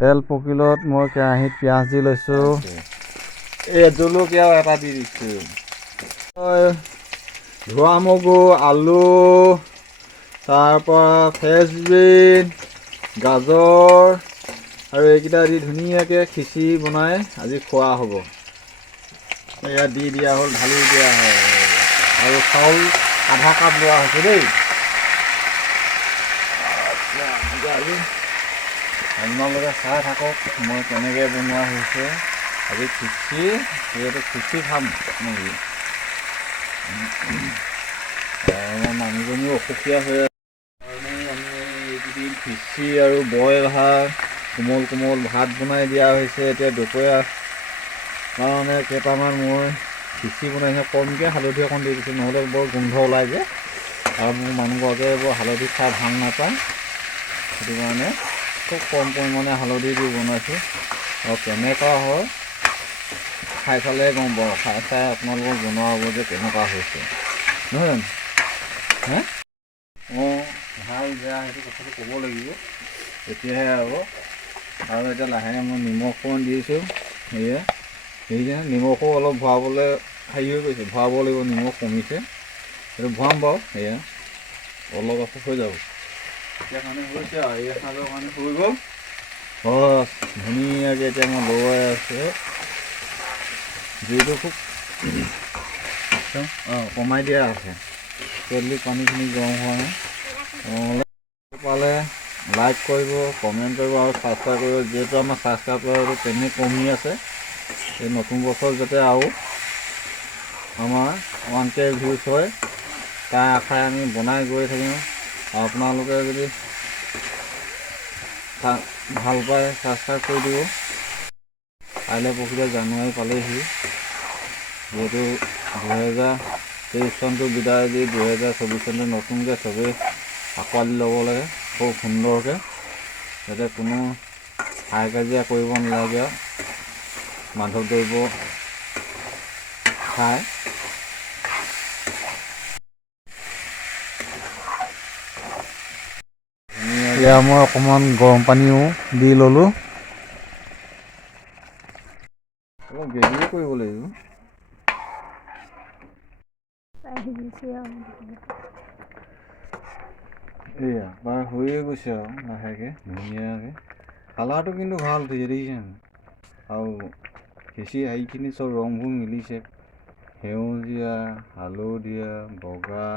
তেল পকিলত মই কেৰাহীত পিঁয়াজ দি লৈছোঁ। এই জলকীয়াও এটা দি দিছোঁ। ধোৱা মগু, আলু, তাৰপৰা ফ্ৰেঞ্চবিন, গাজৰ আৰু এইকেইটা দি ধুনীয়াকৈ খিচিৰি বনাই আজি খোৱা হ'ব। এয়া দি দিয়া হ'ল, ঢালি দিয়া হয় আৰু চাউল আধা কাপ লোৱা হৈছে দেই। আপোনালোকে চাই থাকক মই কেনেকৈ বনোৱা হৈছে। আজি খিচিৰি, যিহেতু খিচিৰি খাম নেকি। আমাৰ মানুহজনীও অসুখীয়া হৈ আছে কাৰণে আমি এইকেইদিন খিচিৰি আৰু বইল ভাত, কোমল কোমল ভাত বনাই দিয়া হৈছে। এতিয়া দুপৰীয়া কাৰণে কেইটামান মই খিচিৰি বনাইছে, কমকৈ হালধি অকণ দি দিছোঁ, নহ'লে বৰ গোন্ধ ওলাই যে, আৰু মোৰ মানুহগৰাকীয়ে বৰ হালধি খাই ভাল নাপায়। সেইটো কাৰণে খুব কম পৰিমাণে হালধি দি বনাইছোঁ। আৰু কেনেকুৱা হয় খাই চালে গম পাব, খাই চাই আপোনালোকক জনোৱা হ'ব যে কেনেকুৱা হৈছে, নহয় জানো? হে অঁ, ভাল বেয়া সেইটো কথাটো ক'ব লাগিব তেতিয়াহে আৰু এতিয়া লাহেকৈ মই নিমখ অকণ দিছোঁ। সেয়া সেইকাৰণে নিমখো অলপ ভৰাবলৈ হেৰি হৈ গৈছে, ভৰাব লাগিব, নিমখ কমিছে, সেইটো ভৰাম বাৰু। সেয়া অলপ আকৌ হৈ যাব। এতিয়া কাৰণে হৈছে আৰু এই সাজৰ কাৰণে হৈ গ'ল। সহজ ধুনীয়াকৈ এতিয়া মই লৰাই আছে জুইটো খুব কমাই দিয়া আছে, তেলটো পানীখিনি গৰম হোৱা নাই। পালে লাইক কৰিব, কমেণ্ট কৰিব আৰু ছাবস্ক্ৰাইব কৰিব। যিহেতু আমাৰ ছাবস্ক্ৰাইবাৰটো তেনেই কমি আছে, এই নতুন বছৰ যাতে আৰু আমাৰ 1K ভিউজ হয় তাৰ আশাৰে আমি বনাই গৈ থাকিম। আপোনালোকে যদি ভাল পায় ছাবস্ক্ৰাইব কৰি দিব। কাইলৈ পৰহিলৈ জানুৱাৰী পালেহি, যিহেতু 2023 চনটো বিদায় দি 2024 চনটো নতুনকৈ চবেই আঁকোৱালি ল'ব লাগে খুব সুন্দৰকৈ, যাতে কোনো হাই কাজিয়া কৰিব নালাগে। মাদক দ্ৰব্য খাই এতিয়া মই অকণমান গৰম পানীও দি ল'লোঁ। অলপ গ্ৰেভিয়ে কৰিব লাগিব। এয়া প্ৰায় হৈয়ে গৈছে আৰু লাহেকৈ ধুনীয়াকৈ। কালাৰটো কিন্তু ভাল উঠিছে দেখিছে, আৰু খিচিৰি হেৰিখিনি চব ৰংবোৰ মিলিছে, সেউজীয়া, হালধীয়া, বগা,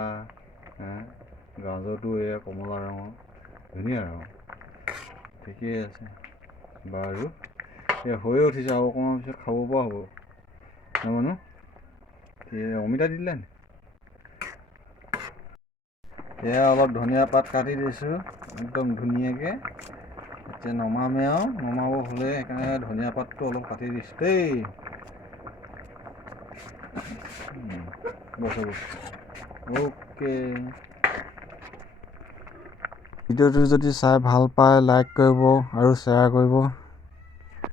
গাজৰটো এয়া কমলা ৰঙৰ, ধুনীয়া ৰং, ঠিকেই আছে বাৰু। এয়া হৈয়ে উঠিছে, আৰু অকণমান পিছত খাব পৰা হ'ব মানুহ। অমিতা দিলে নি? এয়া অলপ ধনিয়া পাত কাটি দিছোঁ একদম ধুনীয়াকৈ। এতিয়া নমামে আৰু, নমাব হ'লে সেইকাৰণে ধনিয়া পাতটো অলপ কাটি দিছোঁ দেই। অ'কে, ভিডিঅ'টো যদি চাই ভাল পায় লাইক কৰিব আৰু শ্বেয়াৰ কৰিব।